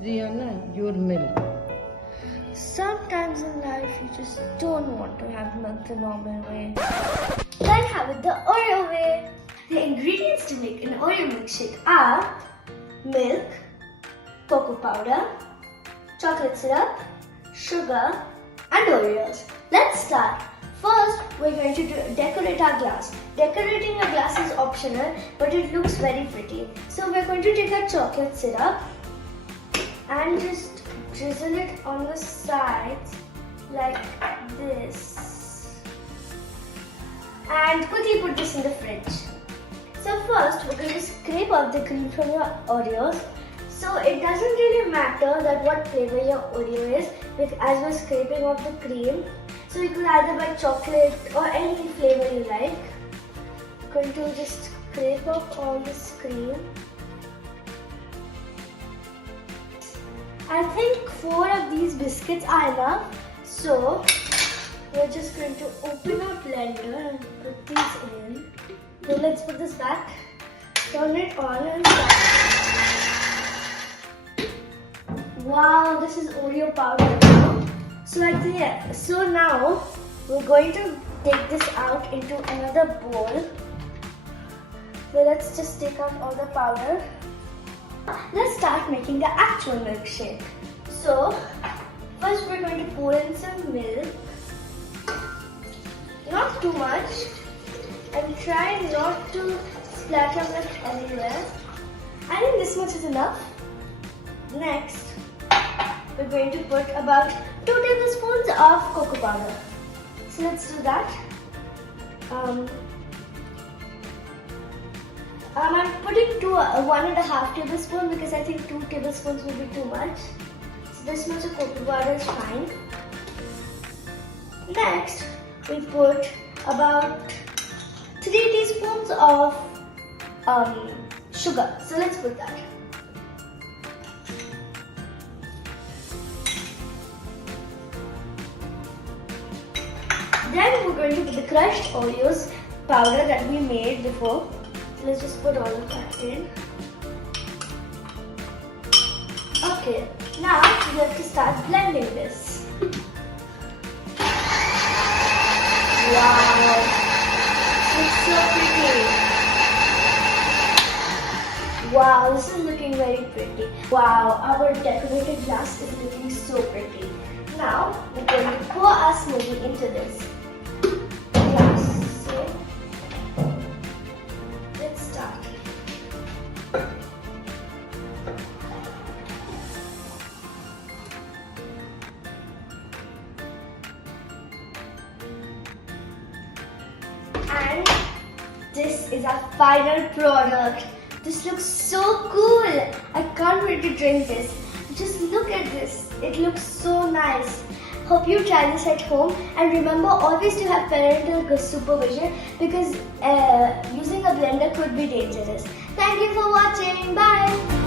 Riyana, your milk. Sometimes in life you just don't want to have milk the normal way. Then have it the Oreo way. The ingredients to make an Oreo milkshake are milk, cocoa powder, chocolate syrup, sugar and Oreos. Let's start. First, we're going to decorate our glass. Decorating a glass is optional, but it looks very pretty. So we're going to take our chocolate syrup and just drizzle it on the sides like this. And quickly put this in the fridge. So first, we're going to scrape off the cream from your Oreos. So it doesn't really matter that what flavor your Oreo is, as we're scraping off the cream. So you could either buy chocolate or any flavor you like. I'm going to just scrape off all this cream. I think 4 of these biscuits are enough. So we're just going to open our blender and put these in. So let's put this back, turn it on and start. Wow, this is Oreo powder now. So now we're going to take this out into another bowl. So let's just take out all the powder. Let's start making the actual milkshake. So first we're going to pour in some milk. Not too much. And try not to splatter milk anywhere. I think this much is enough. Next, we're going to put about 2 tablespoons of cocoa powder. So let's do that. I'm putting 1.5 tablespoons because I think 2 tablespoons will be too much. So this much of cocoa powder is fine. Next, we put about 3 teaspoons of sugar. So let's put that. Then we're going to put the crushed Oreos powder that we made before. So let's just put all of that in. Okay, now we have to start blending this. Wow, it's so pretty. Wow, this is looking very pretty. Wow, our decorated glass is looking so pretty. Now we're going to pour our smoothie into this glass. So let's start. And this is our final product. This looks so cool. I can't wait to drink this. Just look at this. It looks so nice. Hope you try this at home, and remember always to have parental supervision because using a blender could be dangerous. Thank you for watching. Bye.